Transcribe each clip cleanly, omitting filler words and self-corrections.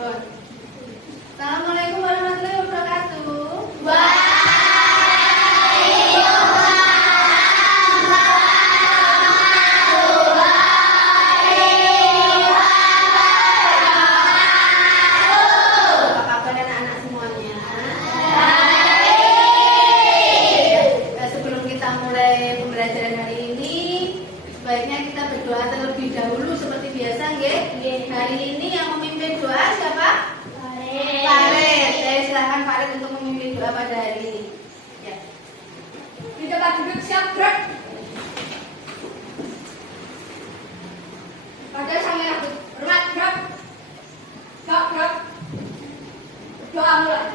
Assalamualaikum warahmatullahi wabarakatuh. Apa kabar anak-anak semuanya? Sebelum kita mulai pembelajaran hari ini, sebaiknya kita berdoa terlebih dahulu seperti biasa, nggih? Hari ini yang memimpin doa siapa? Farid. Saya silakan Farid untuk memimpin doa pada hari ini. Ya. Di tempat duduk siap gerak. Pada sang yang hormat gerak. Gerak. Doa mulai.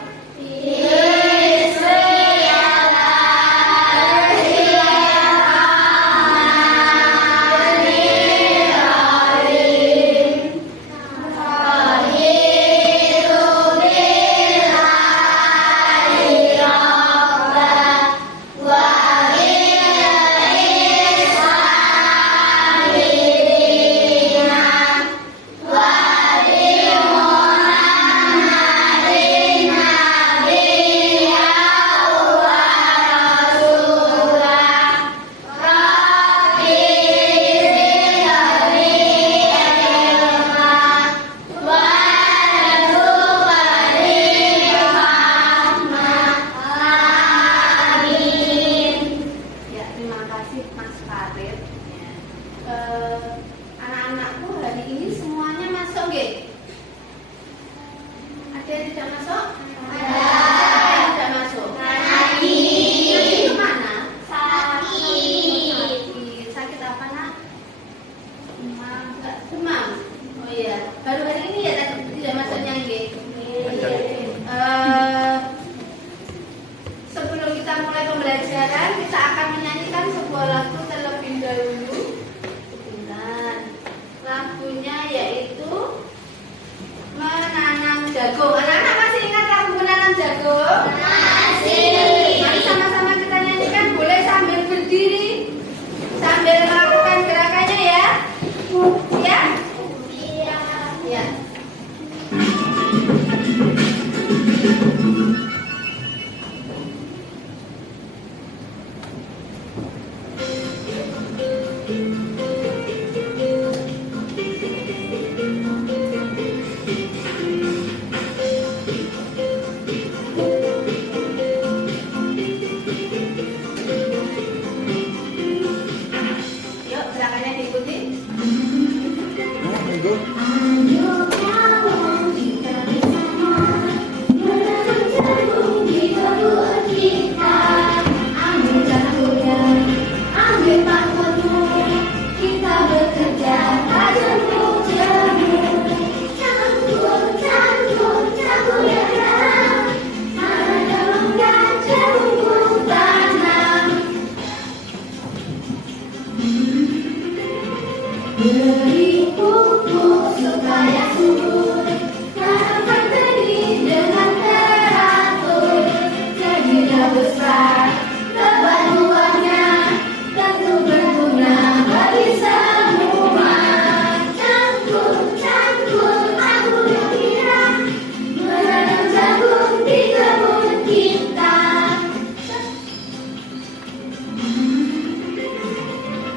Anak-anakku hari ini semuanya masuk, nggih? Ada yang tidak masuk? Ada. Yang tidak masuk? Sakit kemana? Sakit. Sakit apa, nak? Demam. Oh iya. Baru hari ini ya tidak masuknya, nggih? Sebelum kita mulai pembelajaran, kita akan menyanyikan sebuah lagu terlebih dahulu. Lagunya yaitu Menanam Jagung. Anak-anak masih ingat lagu Menanam Jagung? Masih. Mari sama-sama kita nyanyikan. Boleh sambil berdiri, sambil melakukan gerakannya ya. Ya? Ya. Yuk, gerakannya diikuti. Beri pupuk supaya subur, tanam benih dengan teratur, jadilah besar, lebat buahnya, tentu berguna bagi semua. Cangkul, aku gembira, menanam jagung di kebun kita.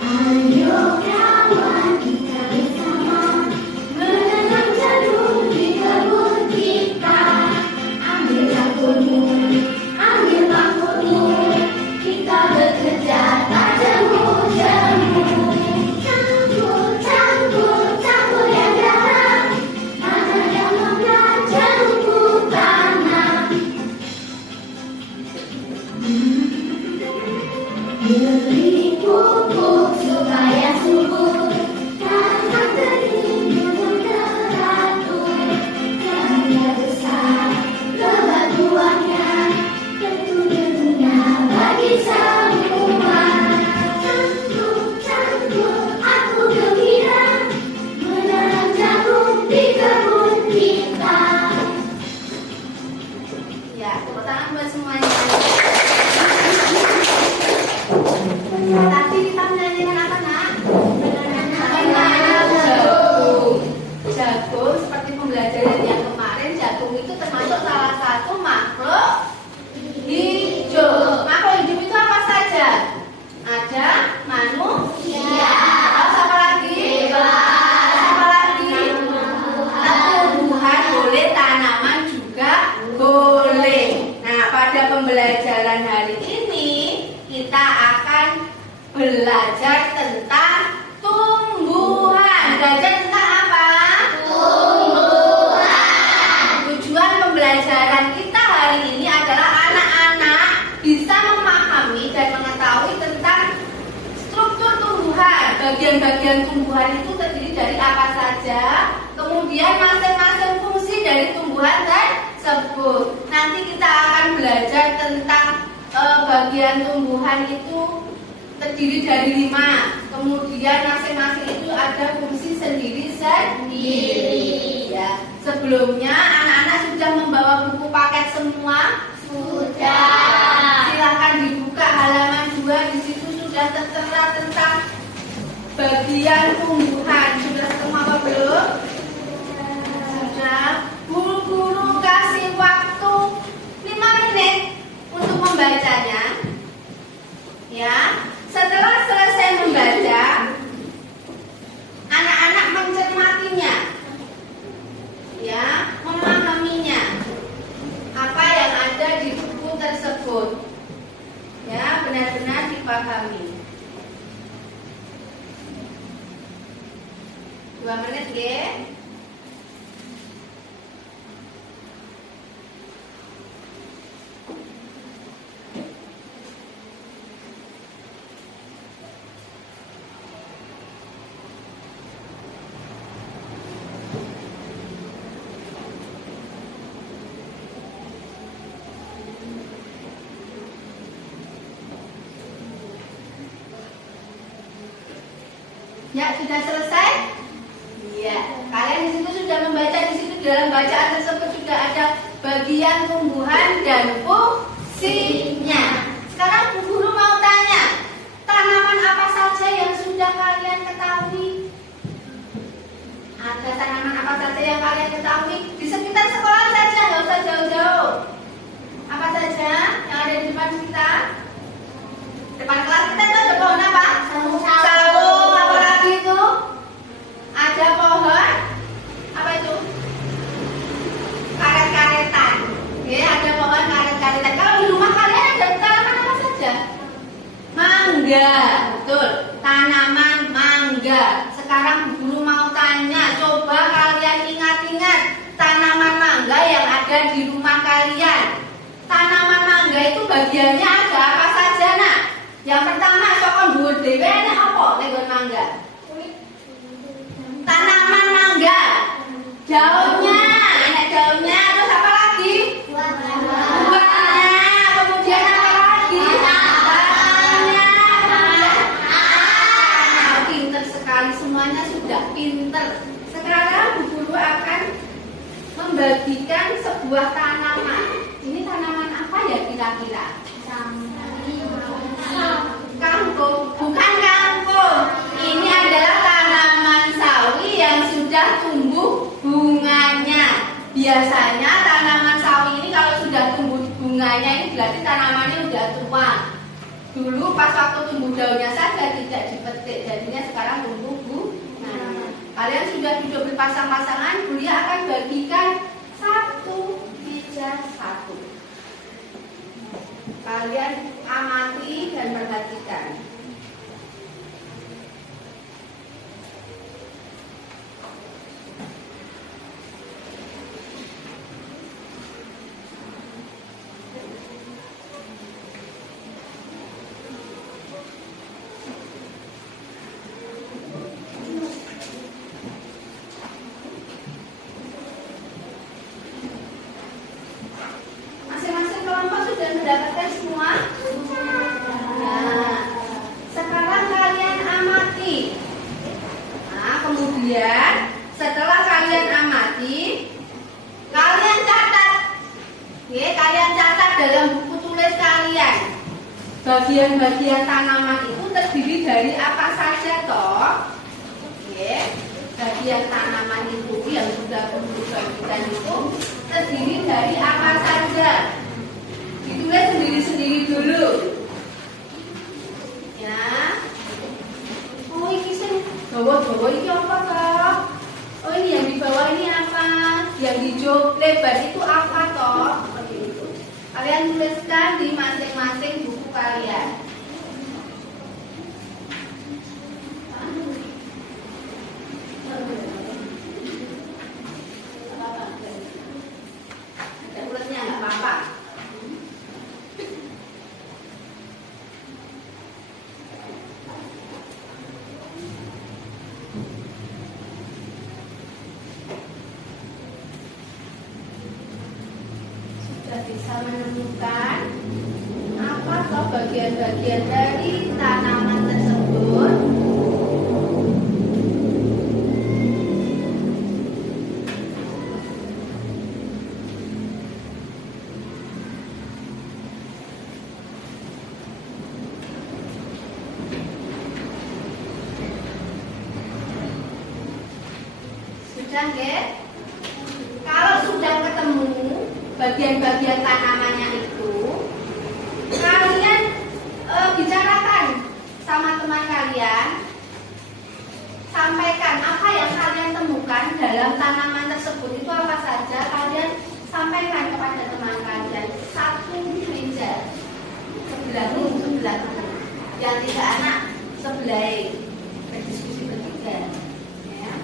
Ayo kawan, kita bersama menanam jagung di kebun kita. Ambil jagungmu, ambil mangkukmu, kita bekerja tak jemu-jemu. Cangkul yang dalam, mana yang longgar jagungku tanam. Beri pupuk supaya subur, tanam benih dengan teratur, jadilah besar, lebat buahnya, tentu berguna bagi semua. Cangkul, aku gembira, menanam jagung di kebun kita. Ya, tepuk tangan buat semuanya. Tadi kita menyanyikan apa, nak? Menanam jagung. Jagung seperti pembelajaran yang kemarin. belajar tentang tumbuhan. Belajar tentang apa? Tujuan pembelajaran kita hari ini adalah anak-anak bisa memahami dan mengetahui tentang struktur tumbuhan. Bagian-bagian tumbuhan itu terdiri dari apa saja, kemudian masing-masing fungsi dari tumbuhan tersebut. Nanti kita akan belajar tentang bagian tumbuhan itu terdiri dari 5. Kemudian masing-masing itu ada fungsi sendiri-sendiri. Ya. Sebelumnya anak-anak sudah membawa buku paket semua? Sudah. Silakan dibuka halaman 2. Di situ sudah tertera tentang bagian tumbuhan. Sudah ketemu apa belum? Sudah. Guru-guru kasih waktu 5 menit untuk membacanya. Ya. Setelah selesai membaca, anak-anak mencermatinya. Ya, memahaminya. Apa yang ada di buku tersebut. Ya, benar-benar dipahami. 2 menit, ya. Ya, sudah selesai? Iya. Kalian di situ sudah membaca, di situ dalam bacaan tersebut sudah ada bagian tumbuhan dan fungsinya. Sekarang Bu Guru mau tanya, tanaman apa saja yang sudah kalian ketahui? Ada tanaman apa saja yang kalian ketahui? Di sekitar sekolah saja, nggak usah jauh-jauh. Apa saja yang ada di depan kita? Depan kelas kita itu ada pohon apa? Sawo. Apalagi itu? Ada pohon apa itu? Karet-karetan. Ya, ada pohon karet-karetan. Kalau di rumah kalian ada tanaman apa saja? Mangga, betul. Tanaman mangga. Sekarang Bu Guru mau tanya, coba kalian ingat-ingat tanaman mangga yang ada di rumah kalian. Tanaman mangga itu bagiannya ada apa saja, Nak? Yang pertama, sokon dhuwur dhewe enek apa nek nggon mangga? Tanaman mangga. Daunnya, enek daunnya, terus apa lagi? Buahnya. Kemudian apa lagi? Batangnya. Pinter sekali, semuanya sudah pinter. Sekarang Bu Guru akan membagikan sebuah tanaman. Ini tanaman apa ya kira-kira? Kangkung, bukan kangkung. Ini adalah tanaman sawi yang sudah tumbuh bunganya. Biasanya tanaman sawi ini kalau sudah tumbuh bunganya ini berarti tanamannya sudah tua. Dulu pas waktu tumbuh daunnya saja tidak dipetik, jadinya sekarang tumbuh bunganya. Kalian sudah duduk berpasang-pasangan, Bulia akan bagikan 1 meja 1. Kalian amati dan perhatikan. Masing-masing kelompok sudah mendapatkan semua. Nah, sekarang kalian amati. Nah, kemudian setelah kalian amati, kalian catat. Oke, kalian catat dalam buku tulis kalian. Bagian-bagian tanaman itu terdiri dari apa saja toh? Oke, bagian tanaman itu yang sudah Guru bagikan itu terdiri dari apa saja? Ditulis sendiri-sendiri dulu. Ya. Oh, ini sih bawa-bawa ini apa toh? Oh, ini yang di bawah ini apa? Yang hijau lebar itu apa toh? Seperti itu. Kalian tuliskan di masing-masing buku kalian. sudah bisa menemukan apa toh bagian-bagian dari tanaman tersebut? Sudah nggih? Kalau sudah ketemu bagian-bagian tanamannya itu, kalian bicarakan sama teman kalian, sampaikan apa yang kalian temukan dalam tanaman tersebut itu apa saja, kalian sampaikan kepada teman kalian. Satu meja sebelah yang tiga anak sebelah, berdiskusi bertiga, ya.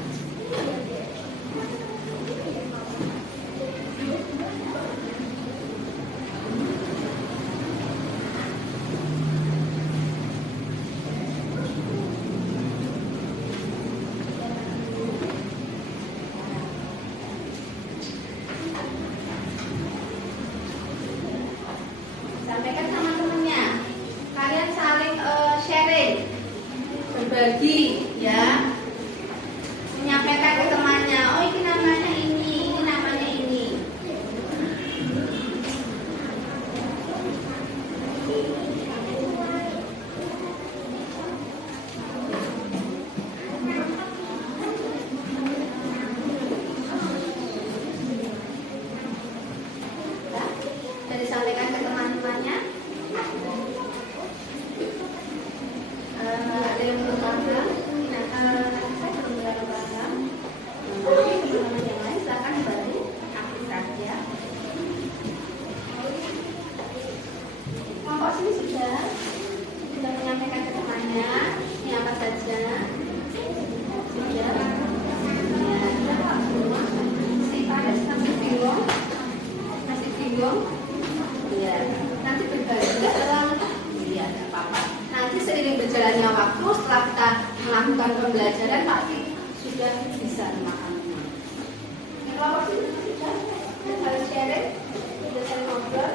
Sampaikan sama temennya, kalian saling sharing, berbagi, ya, menyampaikan ke temannya, oh ini namanya ini namanya ini. Ya, dan disampaikan ke teman-temannya. Ada yang belum paham, saya belum terlalu paham. Teman-teman yang lain silakan bantu aktifkan, ya. Kelompok sini sudah menyampaikan ke temannya ini apa saja. Sudah, ya, semua. Si Paris masih bingung, ya. Nanti berbagi dalam, ya, tidak apa-apa. Nanti seiring berjalannya waktu, setelah kita melakukan pembelajaran pasti sudah bisa memahaminya. Kelompok sini sudah, harus sharing, sudah saling ngobrol.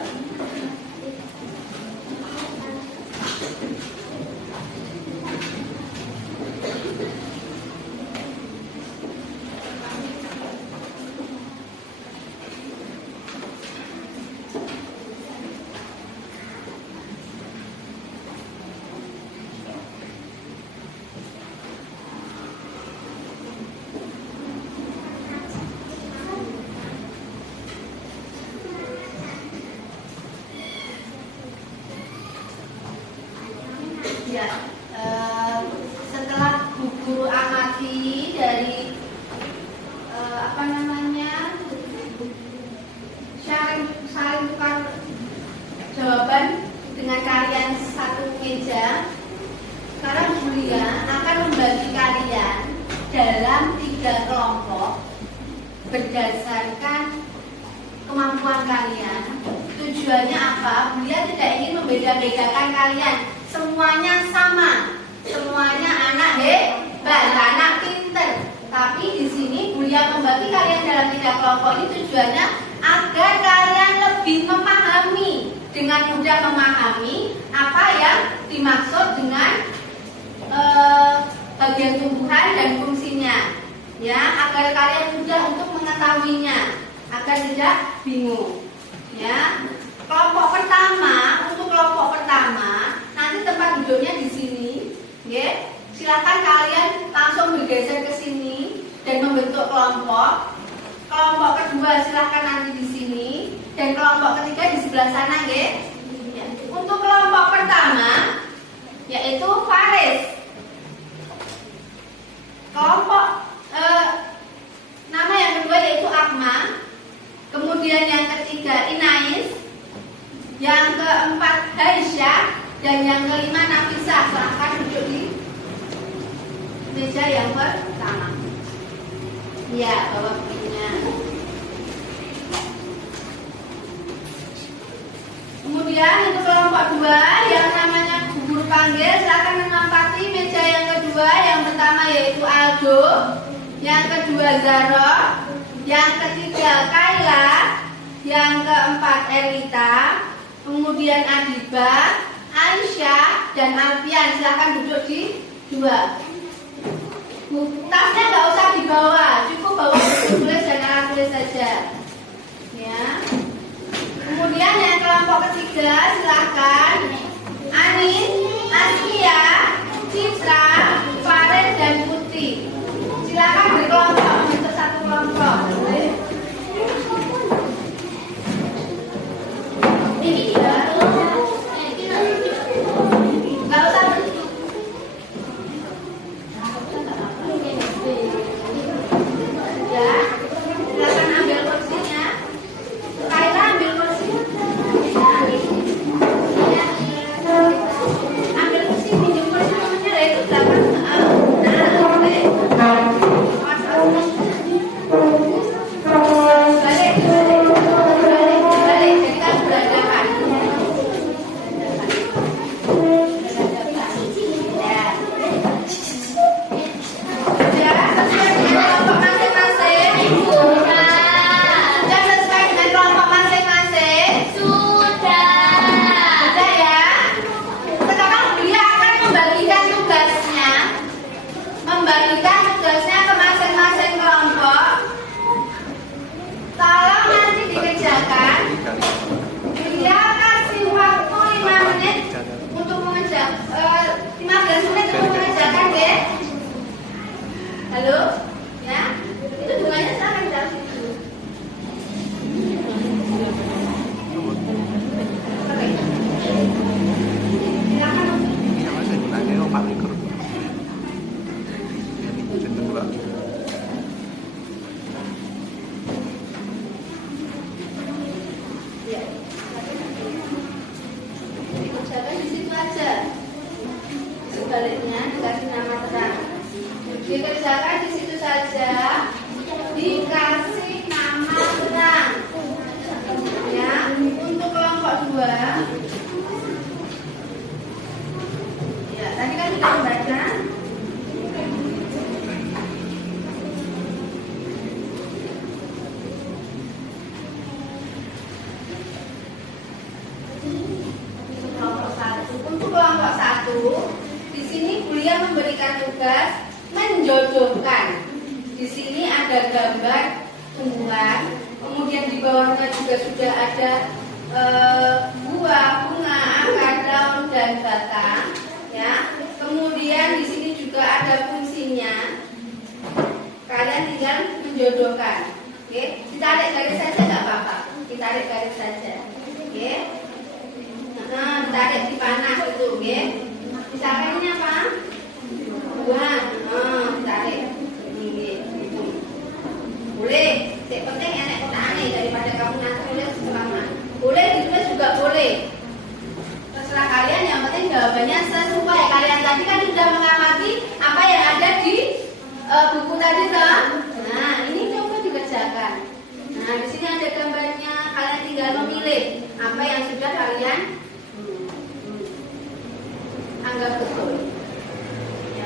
Ya, setelah Bu Guru amati dari saling tukar jawaban dengan kalian satu meja, sekarang Bu Lia akan membagi kalian dalam 3 kelompok berdasarkan kemampuan kalian. Tujuannya apa? Bu Lia tidak ingin membeda-bedakan kalian. Semuanya sama, semuanya anak hebat, anak pinter. Tapi di sini Bu Lia membagi kalian dalam 3 kelompok ini tujuannya agar kalian lebih memahami, dengan mudah memahami apa yang dimaksud dengan bagian tumbuhan dan fungsinya, ya, agar kalian mudah untuk mengetahuinya, agar tidak bingung, ya. Kelompok pertama nanti tempat duduknya di sini, ya. Silakan kalian langsung bergeser ke sini dan membentuk kelompok. Kelompok kedua silakan nanti di sini dan kelompok ketiga di sebelah sana, ya. Untuk kelompok pertama yaitu Faris. Kelompok nama yang kedua yaitu Akma. Kemudian yang ketiga Inais, yang keempat Haisyah, dan yang kelima Nafisa. Silahkan duduk di meja yang pertama. Ya, bawa bukunya. Kemudian untuk kelompok dua yang namanya Bu Guru panggil, silakan menempati meja yang kedua. Yang pertama yaitu Aldo, yang kedua Zaro, yang ketiga Kaila, Yang keempat Elita, kemudian Adiba, Aisyah, dan Alfian. Silahkan duduk di dua. Tasnya nggak usah dibawa, cukup bawa buku tulis dan alat tulis saja. Ya. Kemudian yang kelompok ketiga silahkan Anin, Asia, Citra, Farid, dan Putih. Silakan berkelompok untuk satu kelompok. Ini ya. Nggak usah berdiri. Ya, silakan ambil kursinya. Kaila ambil kursi. Ambil kursi, pinjam kursi temennya dari itu belakang. Halo, ya, itu bunganya silakan ditaruh situ. Silakan. Sama saya gunanya Pak Likur. Cenderung Pak. Ya. Dikerjakan di situ aja. Sebaliknya dikasih nama terang. Dikerjakan di situ saja, dikasih nama terang. Ya, untuk kelompok 2. Ya, tadi kan sudah membaca. Kelompok 1. Untuk kelompok 1, di sini kuliah memberikan tugas menjodohkan. Di sini ada gambar tumbuhan, kemudian di bawahnya juga sudah ada buah, bunga, akar, daun, dan batang. Ya, kemudian di sini juga ada fungsinya. Kalian tinggal menjodohkan. Oke, ditarik garis saja nggak apa-apa. Ditarik garis saja. Oke, ditarik di panah itu. Oke, misalkan ini apa? Buah, tarik ini, itu boleh. Yang penting enak kotakane daripada kamu nanti tulis selama. Boleh ditulis juga boleh. Terserah kalian. Yang penting jawabannya sesuai. Kalian tadi kan sudah mengamati apa yang ada di buku tadi kan? Nah, ini coba dikerjakan. Nah, di sini ada gambarnya. Kalian tinggal memilih apa yang sudah kalian anggap betul.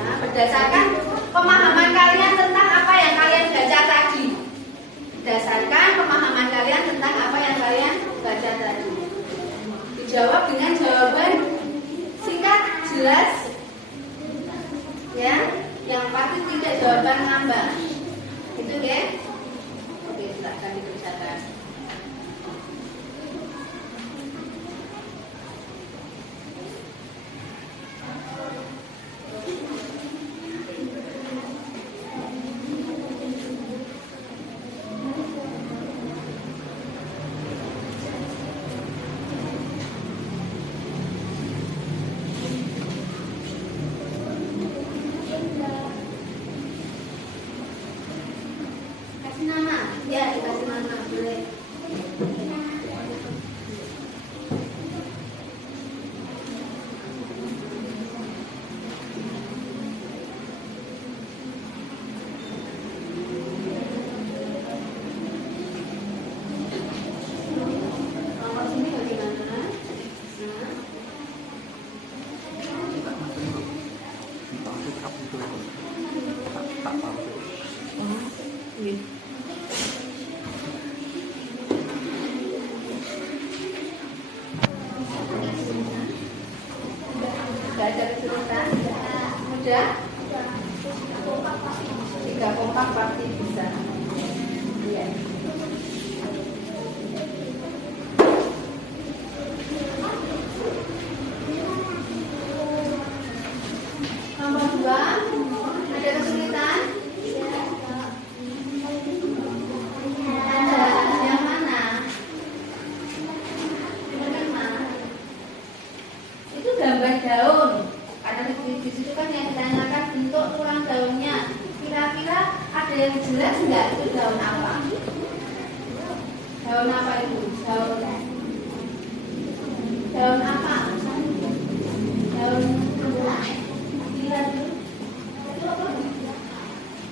Berdasarkan pemahaman kalian tentang apa yang kalian baca tadi. Berdasarkan pemahaman kalian tentang apa yang kalian baca tadi. Dijawab dengan jawaban singkat, jelas, ya, yang pasti tidak jawaban ngambang. Itu ya. Oke, silakan dikerjakan. Tiga kompak pasti bisa. Iya. Nomor 2, ada kesulitan? Ada. Yang mana? Yang mana? Itu gambar daun. Ada di situ kan yang ditanyakan bentuk tulang daunnya. Kira-kira ada yang jelas nggak itu daun apa? Daun apa itu? Daun apa? Daun lihat dulu.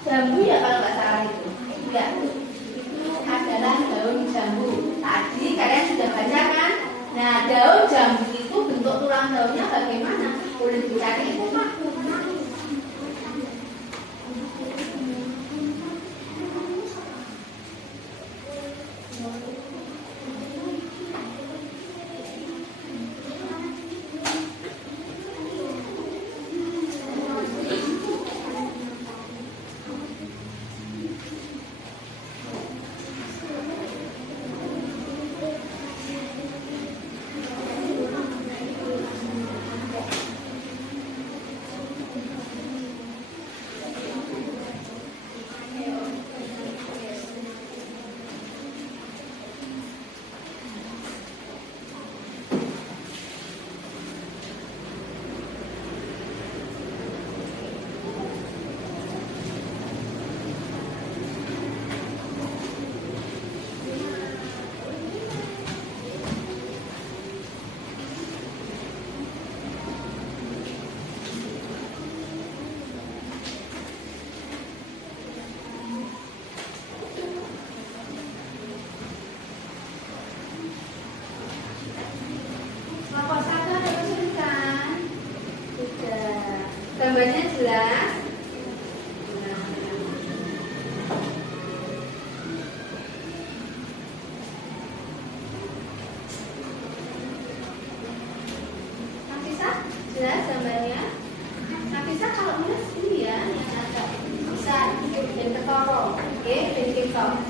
Jambu ya kalau nggak salah itu. Ya, itu adalah daun jambu. Tadi kalian sudah baca kan? Nah, daun jambu itu bentuk tulang daunnya bagaimana? Boleh dicari itu Pak. Kelompok 1 ada kesulitan? Sudah. Gambarnya jelas? Nafisa, jelas gambarnya? Nafisa kalau nulis ini ya, yang agak besar, yang ketoro, oke, bikin top.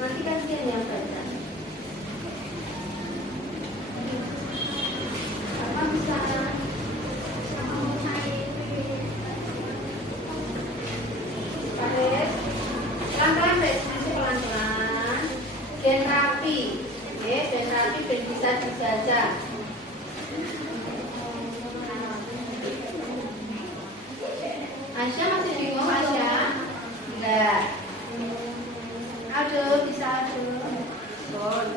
Nanti kasihan yang baca. Apa bisa? Paris, pelan-pelan Paris, masih pelan-pelan. Dan rapi, oke, dan rapi dan bisa dijajah. Aisyah masih bingung Aisyah? Enggak. Aduh, bisa aduh. Bon.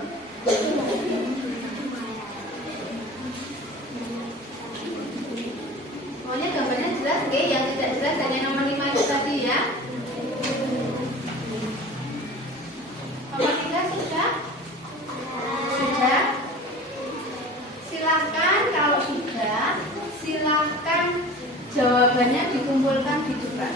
Pokoknya gambarnya jelas, oke? Yang tidak jelas hanya nomor 5 itu tadi ya. Nomor 3 sudah? Sudah? Silahkan kalau sudah, silahkan jawabannya dikumpulkan di depan.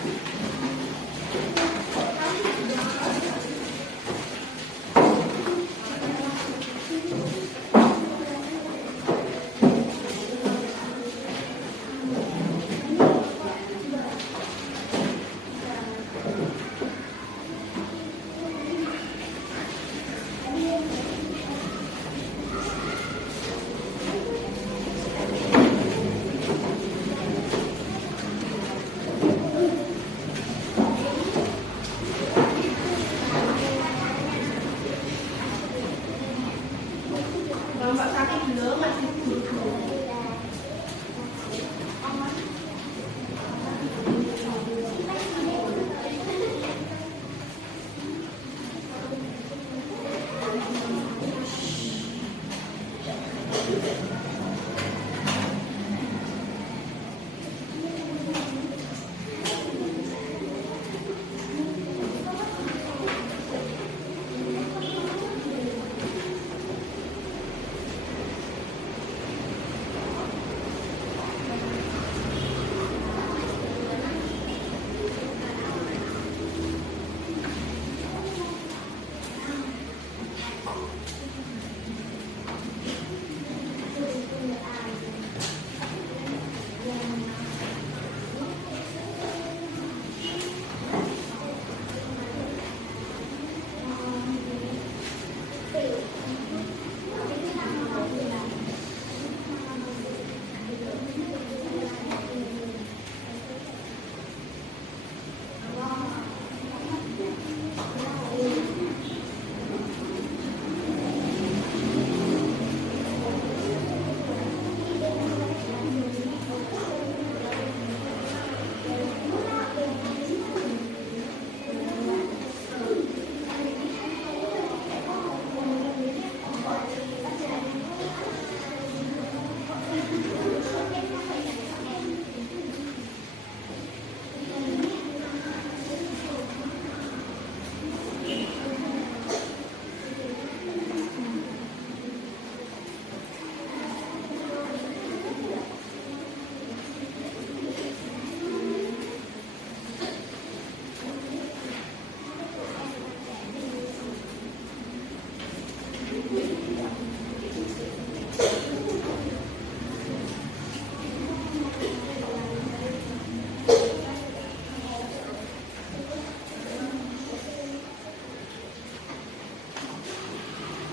Kelompok 1 belum, masih dulu.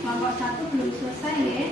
Kelompok 1 belum selesai ya.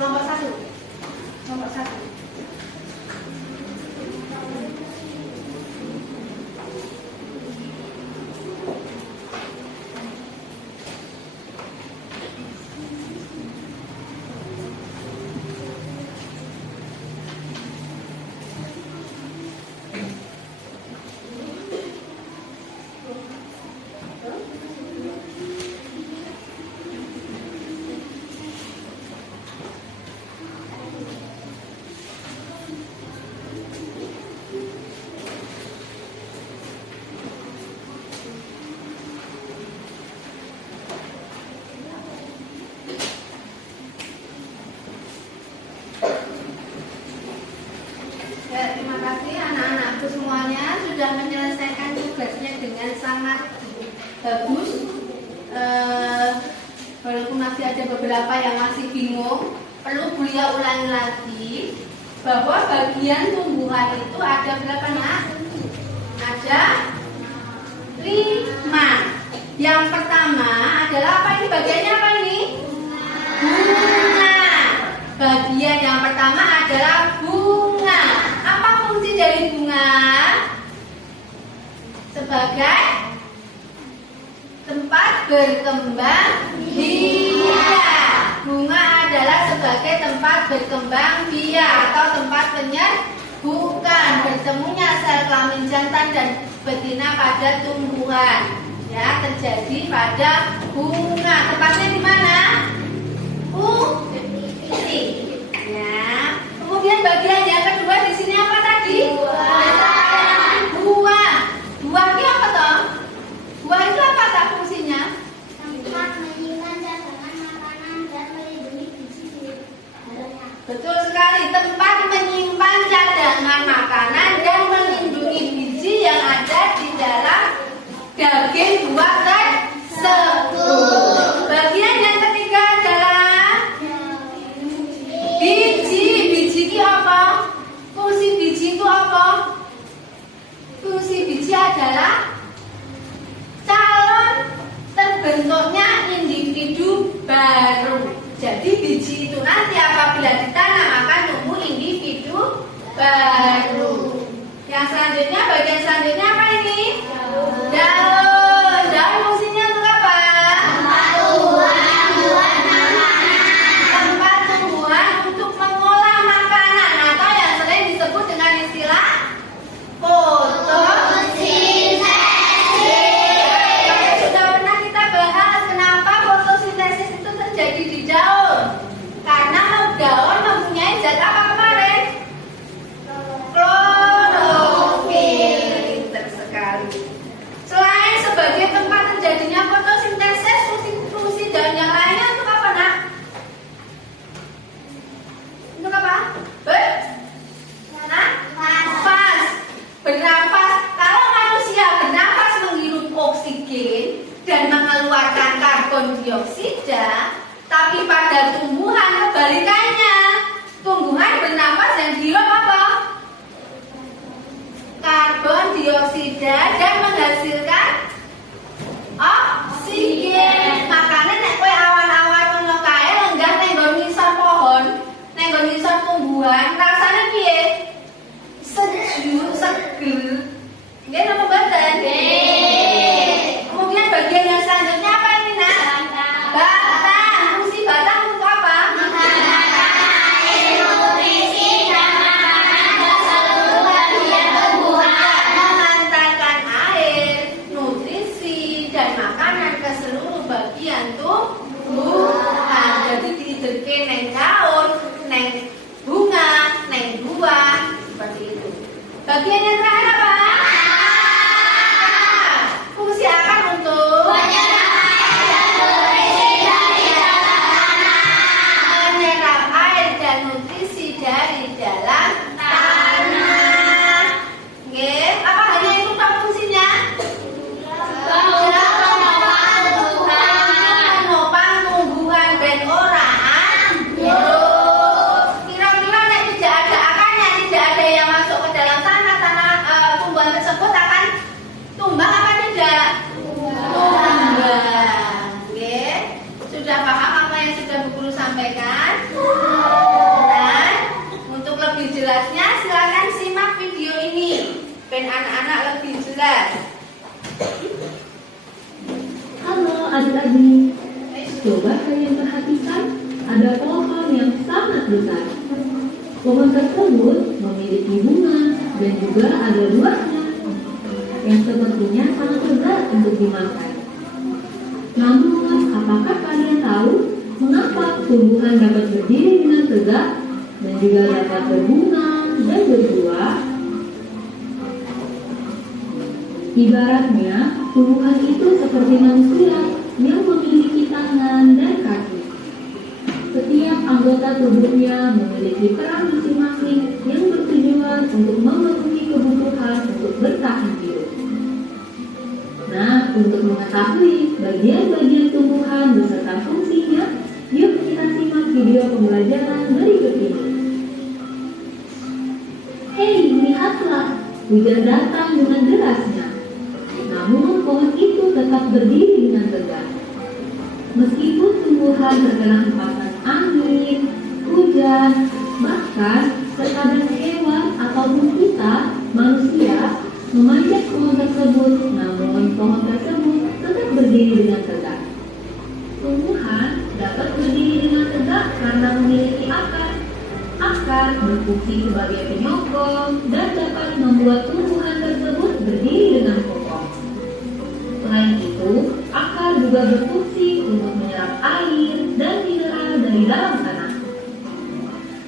Kelompok 1. Kelompok 1. Ya, terima kasih anak-anakku semuanya sudah menyelesaikan tugasnya dengan sangat bagus. Walaupun masih ada beberapa yang masih bingung, perlu beliau ulangi lagi bahwa bagian tumbuhan itu ada berapa nak? Ada 5. Yang pertama adalah apa ini? Bagiannya apa ini? Bunga. Bagian yang pertama adalah bunga. Apa fungsi dari bunga? Sebagai tempat berkembang biak. Bunga adalah sebagai tempat berkembang biak atau tempat penyerbukan bertemunya sel kelamin jantan dan betina pada tumbuhan. Ya, terjadi pada bunga. Tempatnya di mana? Ya. Kemudian bagian yang kedua di sini apa tadi? Buah. Buah itu apa toh? Buah itu apa tak fungsinya? Tempat menyimpan cadangan makanan dan melindungi biji di dalamnya. Betul sekali, tempat menyimpan cadangan makanan dan melindungi biji yang ada di dalam daging buah tersebut. Bagian yang ketiga adalah biji. Biji itu apa? Fungsi biji itu apa? Fungsi biji adalah calon terbentuknya individu baru. Jadi biji itu nanti apabila ditanam akan tumbuh individu baru. dan hirup apa? Karbon dioksida dan menghasilkan oksigen. Makanya nek kowe awan-awan ngono kae lenggah ning nggon ngisor pohon, ning nggon ngisor tumbuhan, rasane piye? Sejuk, seger. Nggih napa mboten? Kemudian bagian yang selanjutnya apa ini, Nak? Batang. Fungsi batang untuk apa? Mengantarkan air, nutrisi, dan makanan ke seluruh bagian tumbuhan. Jadi diderke neng daun, neng bunga, neng buah, seperti itu. Bagian yang terakhir apa? Fungsi akar untuk menyerap air dan nutrisi dari dalam tanah. Nggih, apa hanya itu tak fungsinya? Menopang tumbuhan dan orang. Kira-kira nek tidak ada akarnya, tidak ada yang masuk ke dalam tanah tumbuhan tersebut akan tumbang apa tidak? Tumbang. Nggih. Sudah paham apa yang sudah Bu Guru sampaikan? Dan untuk lebih jelasnya silakan simak video ini. Ben anak-anak lebih jelas. Halo adik-adik, coba kalian perhatikan ada pohon yang sangat besar. Pohon tersebut memiliki bunga dan juga ada buahnya yang sepertinya sangat lezat untuk dimakan. Namun, apakah kalian tahu mengapa tumbuhan dapat berdiri dengan tegak dan juga dapat berbunga dan berbuah? Ibaratnya, tumbuhan itu seperti manusia yang memiliki tangan dan kaki. Setiap anggota tubuhnya memiliki peran masing-masing yang bertujuan untuk memenuhi kebutuhan untuk bertahan hidup. Nah, untuk mengetahui bagian-bagian tumbuhan beserta fungsinya, yuk kita simak video pembelajaran berikut ini. Hei, lihatlah, hujan datang dengan derasnya. Namun pohon itu tetap berdiri dengan tegak. Meskipun tumbuhan terkena hempasan angin, hujan, bahkan terkadang hewan ataupun kita, manusia, memanjat pohon tersebut, namun pohon tersebut tetap berdiri dengan tegak. Tumbuhan dapat berdiri dengan tegak karena memiliki akar. Akar berfungsi sebagai penyokong dan dapat membuat tumbuhan tersebut berdiri dengan kokoh. Selain itu, akar juga berfungsi untuk menyerap air dan mineral dari dalam tanah.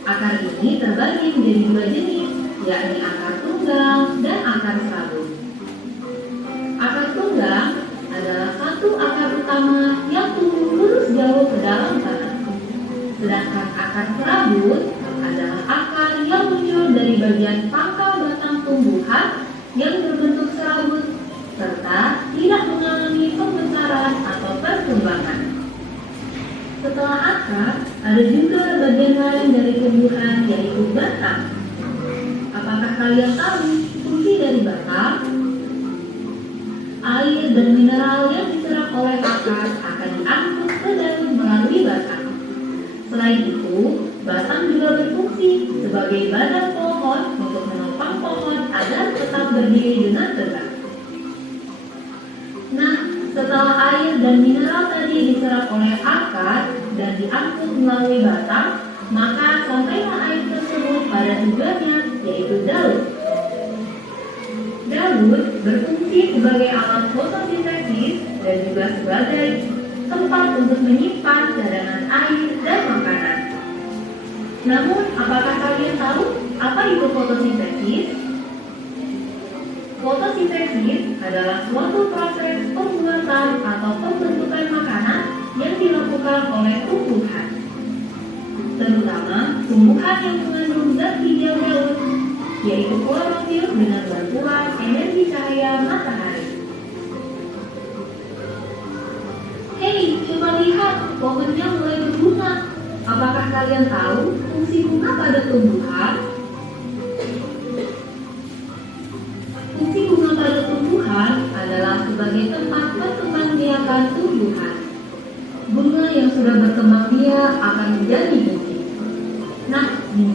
Akar ini terbagi menjadi dua jenis, yakni akar tunggal dan akar serabut. Akar tunggal adalah satu akar utama yang tumbuh lurus jauh ke dalam tanah. Sedangkan akar serabut adalah akar yang muncul dari bagian pangkal batang tumbuhan yang berbentuk serabut serta tidak mengalami pembesaran atau perkembangan. Setelah akar, ada juga bagian lain dari tumbuhan yaitu batang. Apakah kalian tahu fungsi dari batang? Air dan mineral yang diserap oleh akar akan diangkut ke daun melalui batang. Selain itu, batang juga berfungsi sebagai badan pohon untuk menopang pohon agar tetap berdiri dengan tegak. Nah, setelah air dan mineral tadi diserap oleh akar dan diangkut melalui batang, maka sampailah air tersebut pada tujuannya, yaitu daun. Daun berfungsi sebagai alat fotosintesis dan juga sebagai tempat untuk menyimpan cadangan air dan makanan. Namun, apakah kalian tahu apa itu fotosintesis? Fotosintesis adalah suatu proses pembuatan atau pembentukan makanan yang dilakukan oleh tumbuhan, terutama tumbuhan yang mengandung zat hijau daun, yaitu klorofil dengan bantuan energi cahaya matahari. Hei, coba lihat, pohonnya mulai berbunga. Apakah kalian tahu fungsi bunga pada tumbuhan?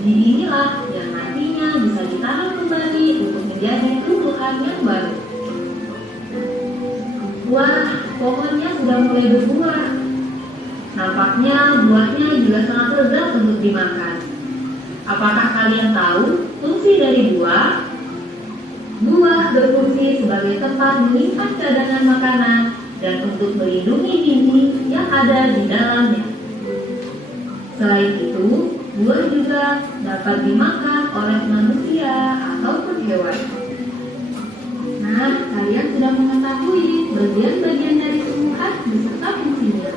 biji inilah yang nantinya bisa ditanam kembali untuk menjadi tumbuhan yang baru. Wah, pohonnya sudah mulai berbuah. Nampaknya buahnya juga sangat lezat untuk dimakan. Apakah kalian tahu fungsi dari buah? Buah berfungsi sebagai tempat menyimpan cadangan makanan dan untuk melindungi biji yang ada di dalamnya. Selain itu, buah juga dapat dimakan oleh manusia ataupun hewan. Nah, kalian sudah mengetahui bagian-bagian dari tumbuhan beserta fungsinya.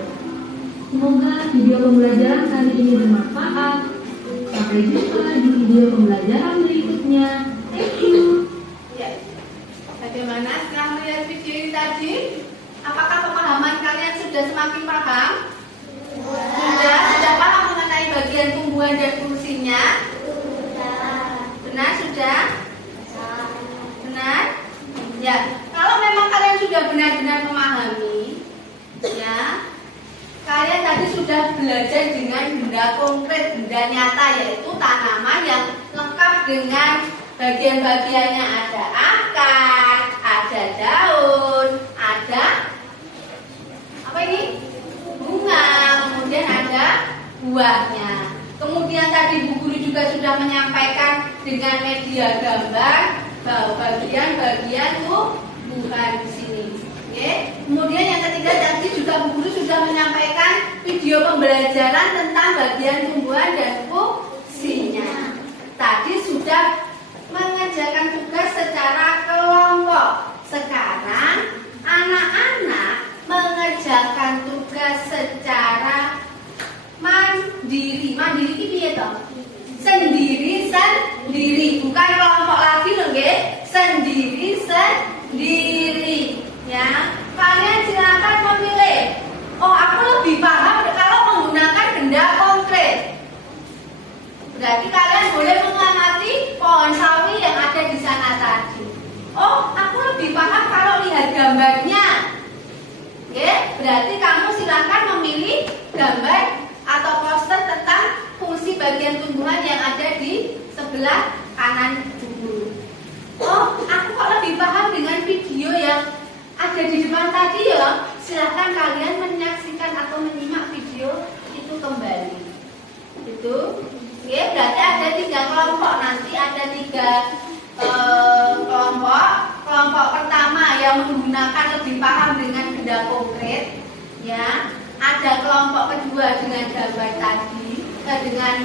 Semoga video pembelajaran kali ini bermanfaat. Sampai jumpa di video pembelajaran berikutnya. Thank you. Ya. Bagaimana setelah melihat video ini tadi? Apakah pemahaman kalian sudah semakin paham? Sudah paham mengenai bagian tumbuhan dan fungsinya? Benar sudah? Benar? Ya. Kalau memang kalian sudah benar-benar memahami, ya, kalian tadi sudah belajar dengan benda konkret, benda nyata, yaitu tanaman yang lengkap dengan bagian-bagiannya. Ada akar, ada daun, ada apa ini? Bunga, kemudian ada buahnya. Kemudian tadi Bu Guru juga sudah menyampaikan dengan media gambar bahwa bagian-bagian tumbuhan di sini. Oke. Kemudian yang ketiga tadi juga Bu Guru sudah menyampaikan video pembelajaran tentang bagian tumbuhan dan fungsinya. Tadi sudah mengerjakan tugas secara kelompok. Sekarang anak-anak mengerjakan tugas secara mandiri. Mandiri iki piye to? Sendiri, bukan kelompok lagi loh, nggih. Sendiri. Ya. Kalian silakan memilih. Oh, aku lebih paham kalau menggunakan benda konkret. Berarti kalian boleh mengamati pohon sawi yang ada di sana tadi. Oh, aku lebih paham kalau lihat gambarnya. Oke, berarti kamu silakan memilih gambar atau poster tentang fungsi bagian tumbuhan yang ada di sebelah kanan buku. Oh, aku kok lebih paham dengan video yang ada di depan tadi ya. Silakan kalian menyaksikan atau menyimak video itu kembali. Itu, oke, berarti ada 3 kelompok. Nanti ada 3 kelompok. Kelompok pertama yang menggunakan lebih paham dengan benda konkret, ya. Ada kelompok kedua dengan gambar tadi, dengan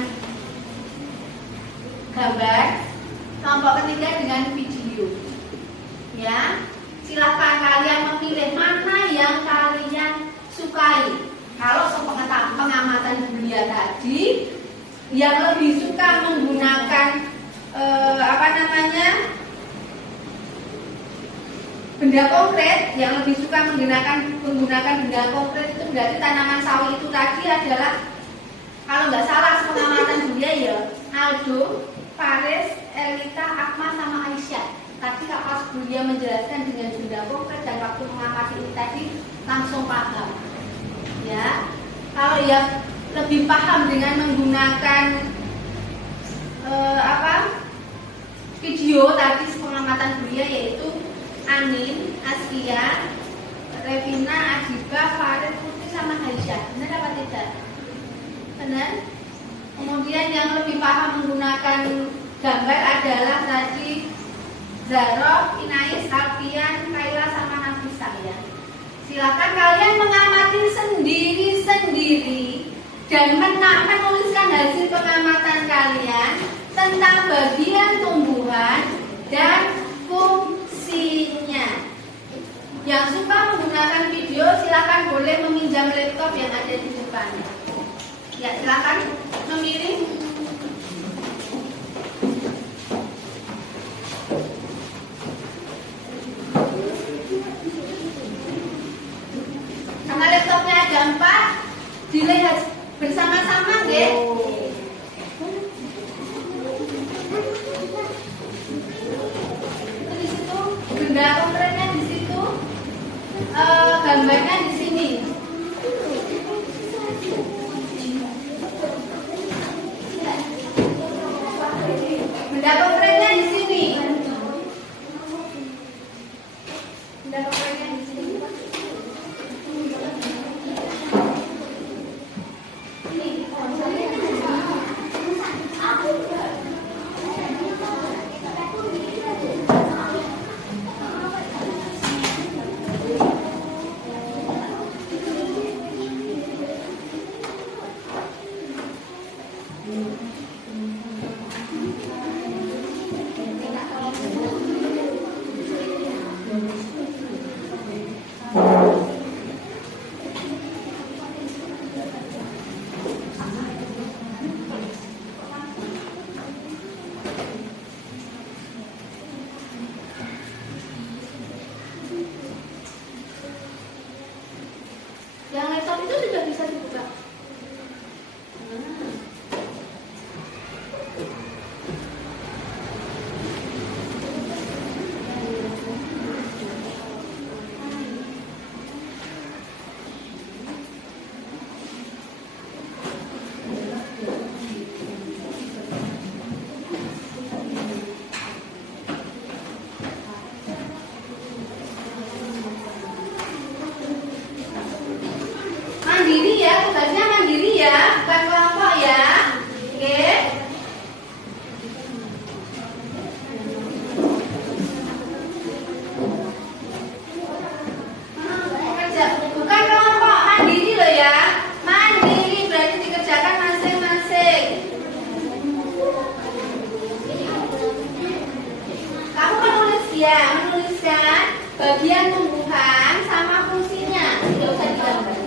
gambar. Kelompok ketiga dengan video, ya. Silahkan kalian memilih mana yang kalian sukai. Kalau pengamatan dunia tadi, yang lebih suka menggunakan benda konkret, yang lebih suka menggunakan benda konkret itu berarti tanaman sawi itu tadi adalah, kalau nggak salah pengamatan dunia ya, Aldo, Faris, Elita, Akma, sama Aisyah. Tadi pas Bulia menjelaskan dengan benda konkret dan waktu mengamati ini tadi langsung paham. Ya, kalau yang lebih paham dengan menggunakan video tadi pengamatan Bulia yaitu Anin, Askia, Revina, Adiba, Farid, Putri, sama Aisyah. Benar apa tidak? Benar. Kemudian yang lebih paham menggunakan gambar adalah tadi Zaro, Inais, Alfian, Kaila, sama Nafisa ya. Silakan kalian mengamati sendiri-sendiri dan menuliskan hasil pengamatan kalian tentang bagian tumbuhan dan fungsinya. Yang suka menggunakan video silakan boleh meminjam laptop yang ada di depan. Ya, silakan memilih. Karena laptopnya ada 4, dilihat bersama-sama deh. Di situ benda konkretnya di situ, gambarnya di sini. Benda konkretnya di sini. Benda konkretnya di sini. Yang laptop itu sudah bisa dibuka. Mandiri ya, tugasnya mandiri ya, bukan kelompok ya. Oke. Kerja bukan kelompok, mandiri loh ya. Mandiri berarti dikerjakan masing-masing. Kamu menulis ya, menuliskan bagian tumbuhan sama fungsinya. Tidak usah digambar.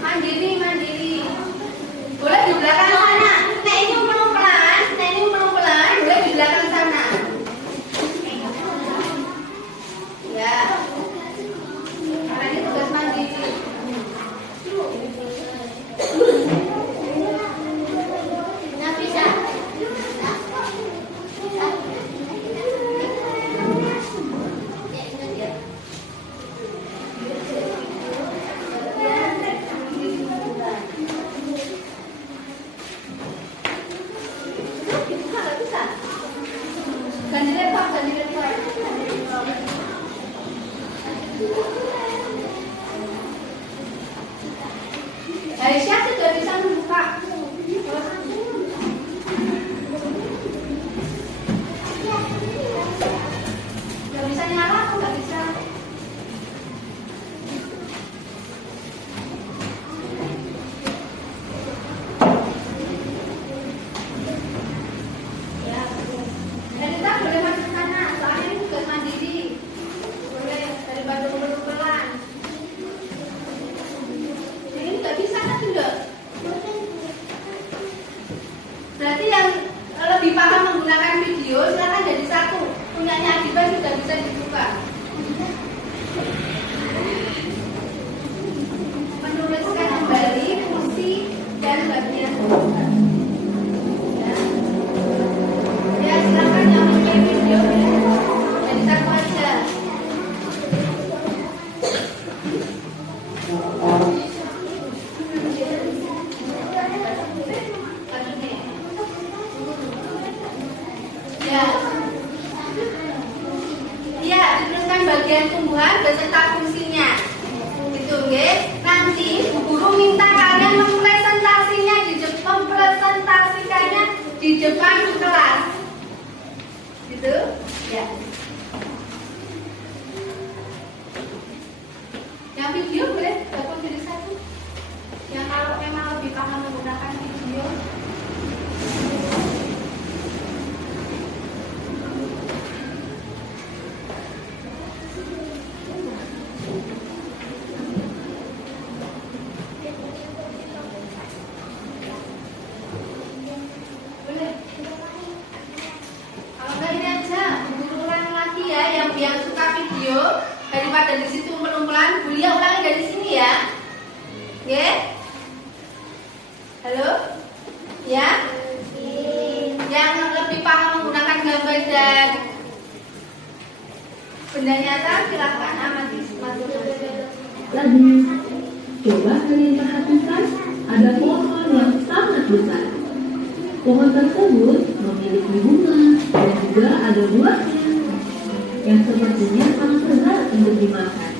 Mandiri, mandiri. Boleh di belakang sana. Nek ini pelan-pelan, boleh di belakang sana. Ya. Karena ini tugas mandiri. Nah, bisa. Ganti laptop, ganti laptop. Aisyah sudah bisa membuka. Gak bisa nyala atau gak bisa? Ya. Dan kita boleh masuk sana, soalnya ini tugas mandiri. Boleh daripada pelan. Ini nggak bisa kan enggak? Berarti yang lebih paham menggunakan video silakan jadi satu. Punyanya Adiba sudah bisa dibuka. Menuliskan kembali fungsi dan bagian tumbuhan. Ya, silakan yang punya video jadi satu aja. Ya. Iya, dituliskan bagian tumbuhan beserta fungsinya. Gitu, nggih. Nanti guru minta kalian mempresentasikannya di depan kelas. Gitu? Ya. Yang video boleh gabung jadi satu. Yang kalau memang lebih paham menggunakan video. Boleh. Kalau enggak ini aja, ulang lagi ya yang suka video daripada di situ pelan-pelan, kuliah ulangi dari sini ya. Oke? Halo? Ya? Yang lebih paham menggunakan gambar dan benda nyata, silakan amati Lagi, coba kalian perhatikan ada pohon yang sangat besar. Pohon tersebut memiliki bunga dan juga ada buahnya yang sepertinya sangat segar untuk dimakan.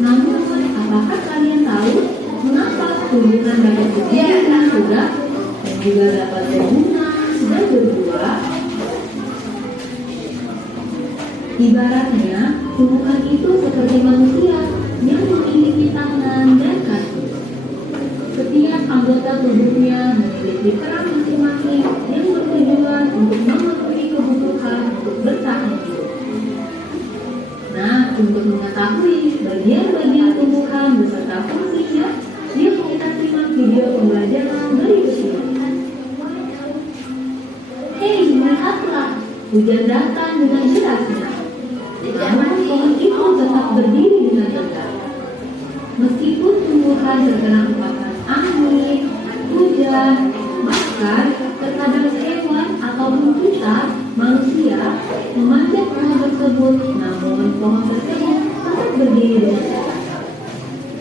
Namun, apakah kalian tahu mengapa tumbuhan dapat berdiri dengan tegak dan juga dapat berbunga dan berbuah? Ibaratnya, tumbuhan itu seperti manusia yang memiliki tangan dan kaki. Setiap anggota tubuhnya memiliki peran masing-masing yang bertujuan untuk memenuhi kebutuhan untuk bertahan hidup. Nah, untuk mengetahui bagian-bagian tumbuhan beserta fungsinya, yuk kita simak video pembelajaran berikut ini. Hei, lihatlah, hujan datang dengan derasnya. Namun pohon itu tetap berdiri dengan tegak. Meskipun tumbuhan terkena kepakan angin, hujan, bahkan terkadang hewan ataupun kita, manusia, memanjat pohon tersebut, namun pohon tersebut tetap berdiri dengan tegak.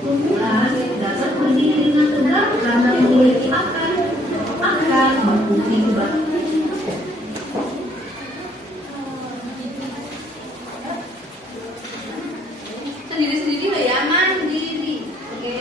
Tumbuhan dapat berdiri dengan tegak karena memiliki akar berfungsi sebagai sendiri-sendiri lah ya, mandiri. Oke.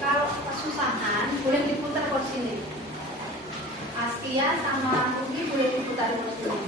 Kalau kesusahan boleh diputar ke sini. Askia sama Ruby boleh diputar ke sini.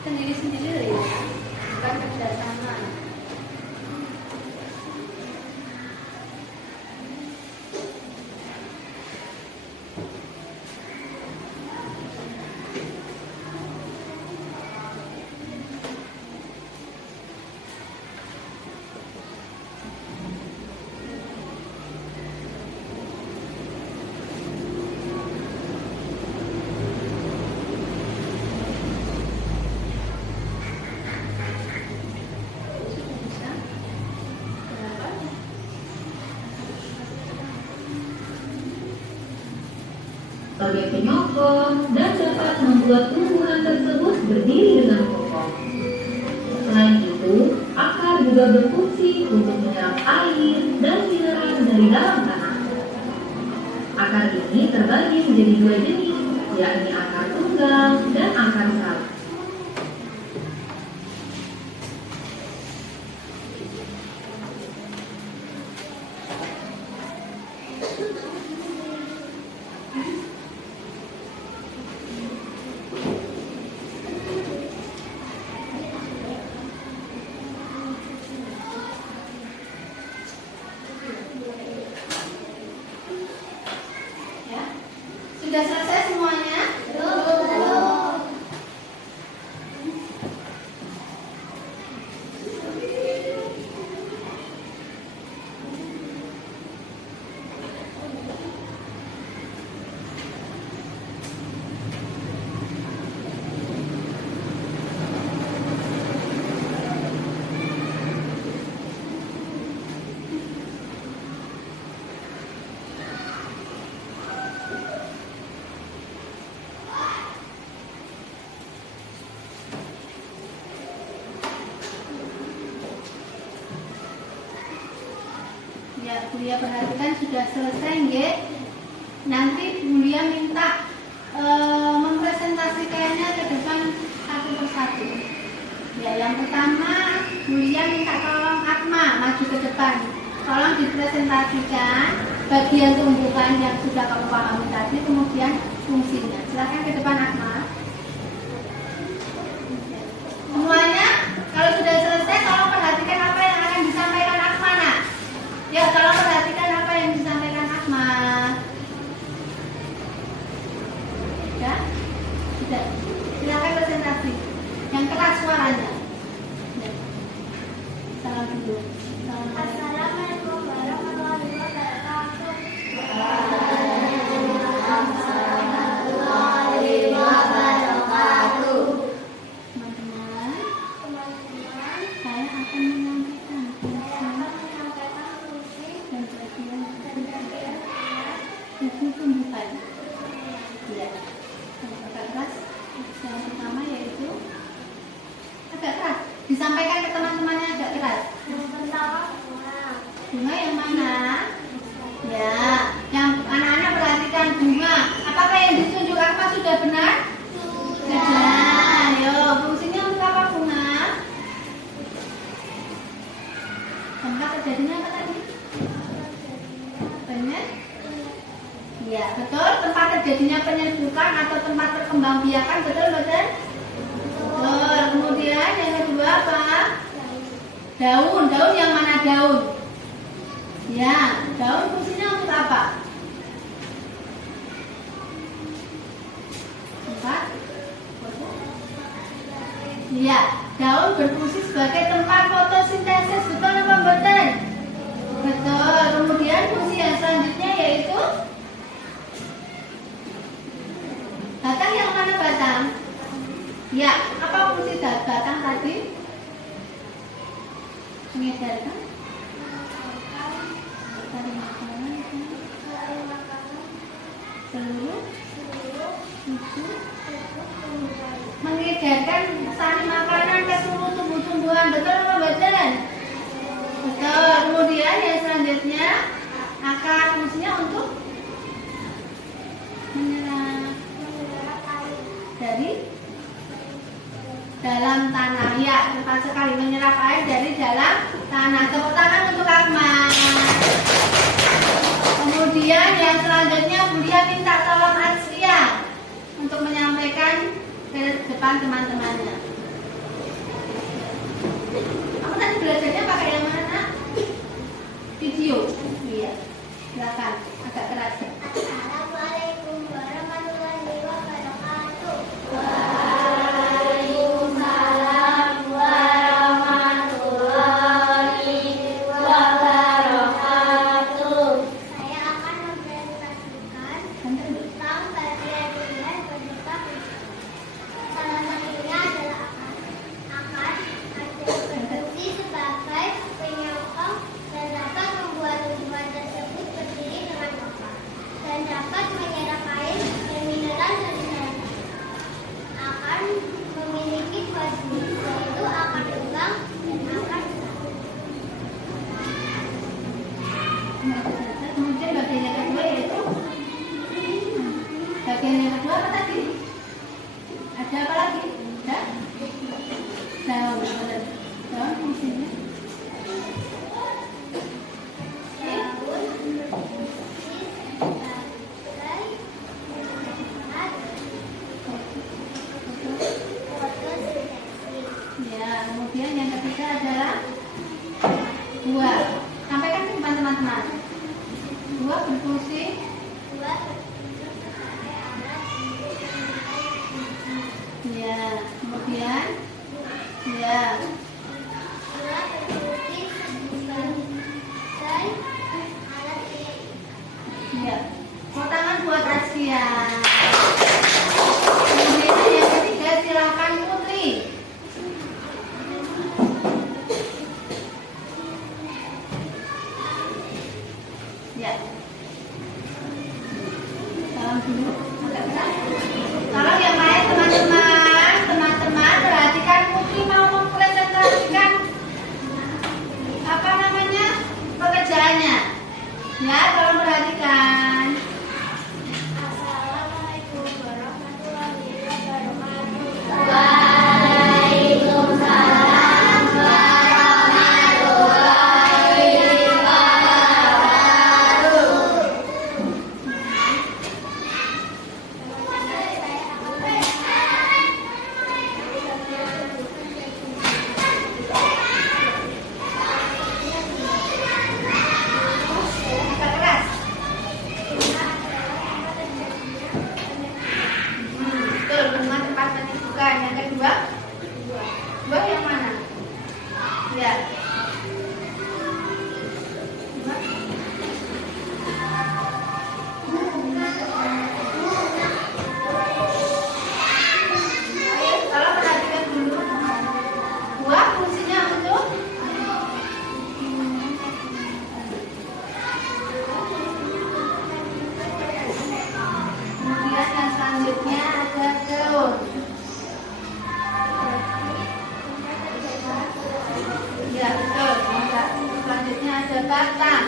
Sendiri-sendiri ya, bukan kerjasama. sebagai penyokong dan dapat membuat tumbuhan tersebut berdiri dengan kokoh. Selain itu, akar juga berfungsi untuk menyerap air dan mineral dari dalam tanah. Akar ini terbagi menjadi dua jenis, yakni akar tunggal dan akar sarung. Ya. Sudah selesai semuanya? Ya, Bulia perhatikan sudah selesai, nggih. Nanti Bulia minta mempresentasikannya ke depan satu persatu. Ya, yang pertama Bulia minta tolong Atma maju ke depan. Tolong dipresentasikan bagian tumbukan yang sudah kamu pahami tadi, kemudian fungsinya. Silakan ke depan Atma. Semuanya, kalau sudah selesai, tolong perhatikan apa yang akan disampaikan Atma, nak. Ya, tolong perhatikan apa yang disampaikan Atma. Ya, sudah. Silakan presentasi. Yang keras suaranya. Ya. Salam dulu. Assalamualaikum warahmatullahi wabarakatuh. Teman-teman, Teman-teman, saya akan menyampaikan menyampaikan fungsi dan bagian dan bagian tubuh tumbuhan. Ya, yang agak keras. Yang pertama yaitu agak keras. Disampaikan ke teman-temannya agak keras. yang pertama bunga. Bunga yang mana? Ya, yang anak-anak perhatikan bunga. Apakah yang ditunjuk apa sudah benar? Sudah. Ayo, fungsinya untuk apa bunga? Tempat terjadinya apa tadi? Benar? Ya, betul. Tempat terjadinya penyerbukan atau tempat perkembangbiakan, betul betul? Betul. Kemudian yang kedua apa? Daun. Daun yang mana daun? Ya, daun fungsinya untuk apa? Tempat? Ya, daun berfungsi sebagai tempat fotosintesis, betul apa betul? Betul. Kemudian fungsi yang selanjutnya yaitu batang yang mana batang? Ya, apa fungsi batang tadi? Mengedarkan? Cari makanan, seluruh tubuh, mengedarkan sari makanan ke seluruh tumbuh-tumbuhan, betul apa betul? Betul. Kemudian yang selanjutnya akar fungsinya untuk menyerap dari dalam tanah. Ya, tepat sekali, menyerap air dari dalam tanah. Tepuk tangan untuk Akma. Kemudian yang selanjutnya Bulia minta tolong Atsria untuk menyampaikan ke depan teman-temannya. Kamu tadi belajarnya pakai yang mana? Video. Iya. Silakan. Agak keras. Assalamualaikum warahmatullahi wabarakatuh. Saya akan mempresentasikan tentang bagian-bagian bentuk. Salah satunya adalah Kemudian bagian yang kedua yaitu bagian yang kedua apa tadi? Ada apa lagi? Ada? Daun. Daun fungsinya? Ya, kemudian yang ketiga adalah buah. Sampaikan ke teman-teman. Buah berfungsi ya, kemudian ya, ya. Tangan buat Asia. Kemudian yang ketiga silakan Putri. Ya. Salam dulu. Tolong yang lain teman-teman perhatikan Putri mau mempresentasikan apa namanya pekerjaannya. Ya, tolong perhatikan. Assalamualaikum warahmatullahi wabarakatuh. Waalaikumsalam warahmatullahi wabarakatuh. Agak keras. Betul, bunga tempat pendidikan. Yang kedua, buah yang mana? Ya. Buah. Oke, tolong perhatikan dulu. Buah fungsinya untuk kemudian yang selanjutnya ada daun. Ya, betul. Selanjutnya ada batang.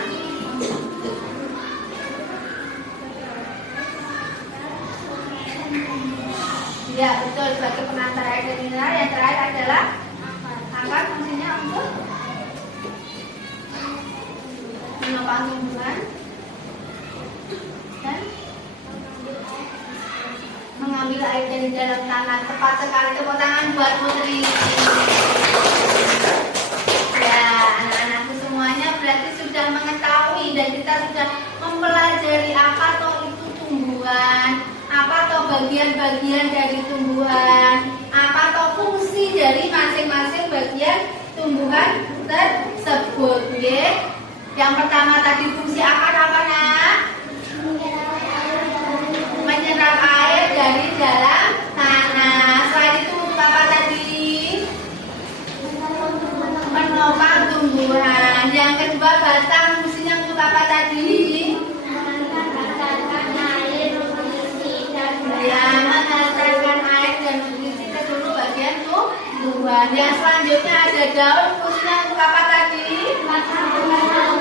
Ya, betul. Sebagai pengantar air dan mineral. Yang terakhir adalah akar. Fungsinya untuk menopang tumbuhan dan mengambil air dari dalam tanah. Tepat sekali, tepuk tangan buat Putri. Ya, anak-anakku semuanya berarti sudah mengetahui dan kita sudah mempelajari apa toh itu tumbuhan, apa toh bagian-bagian dari tumbuhan, apa toh fungsi dari masing-masing bagian tumbuhan tersebut. Ya. Yang pertama tadi fungsi akar apa nak? Menyerap air dari dalam tanah. Selain itu untuk apa tadi? Menopang tumbuhan. Yang kedua batang, fungsinya untuk apa tadi? Ya, mengantarkan air dan nutrisi ke seluruh bagian tumbuhan. Yang selanjutnya ada daun, fungsinya untuk apa tadi?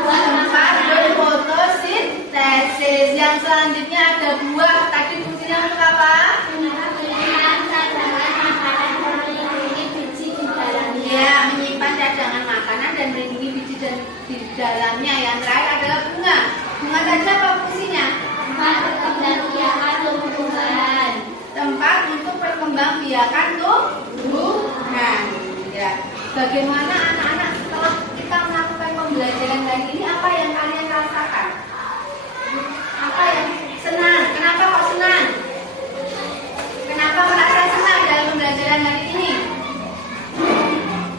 Tempat berfotosintesis. Yang selanjutnya ada buah, tadi fungsinya untuk apa? Ya, menyimpan cadangan makanan dan melindungi biji dan di dalamnya. Yang terakhir adalah bunga. Bunga tadi apa fungsinya? Tempat untuk perkembangbiakan tumbuhan. Ya. Bagaimana anak-anak setelah kita melakukan pembelajaran hari ini, apa yang kalian rasakan? Apa yang senang? Kenapa kok senang? Kenapa merasa senang dalam pembelajaran hari ini?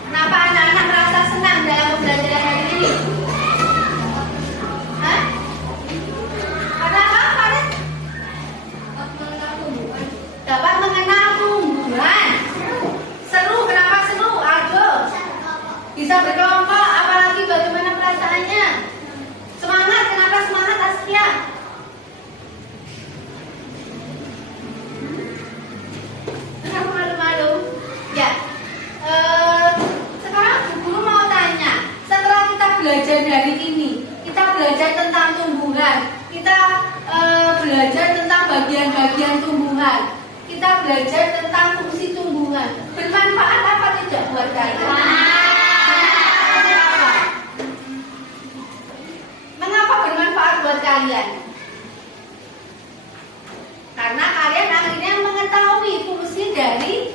Kenapa anak-anak merasa senang dalam pembelajaran hari ini? Hah? Karena apa, Farid? Dapat mengenal tumbuhan. Seru, kenapa seru? Aduh. Bisa berkelompok, apalagi bagaimana perasaannya? Semangat, kenapa semangat Askia? Kenapa malu-malu? Ya. Sekarang Bu Guru mau tanya, setelah kita belajar hari ini, kita belajar tentang tumbuhan, kita belajar tentang bagian-bagian tumbuhan, kita belajar tentang fungsi tumbuhan. Bermanfaat apa tidak buat kalian? Mengapa bermanfaat buat kalian? Karena kalian akhirnya mengetahui fungsi dari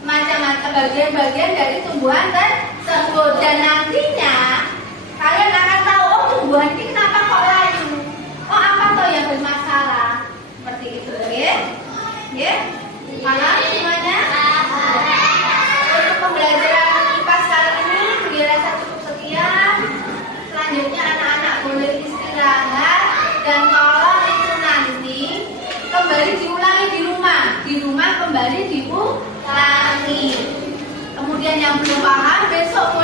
macam-macam bagian-bagian dari tumbuhan tersebut, dan nantinya kalian akan tahu, oh tumbuhan ini kenapa kok layu, oh apa toh yang bermasalah, seperti itu, ya? Ya? Paham semuanya? Untuk pembelajaran IPA kali ini dirasa cukup sekian. Selanjutnya anak-anak boleh istirahat, dan kalau itu nanti kembali diulangi di rumah. Di rumah kembali diulangi. Kemudian yang belum paham besok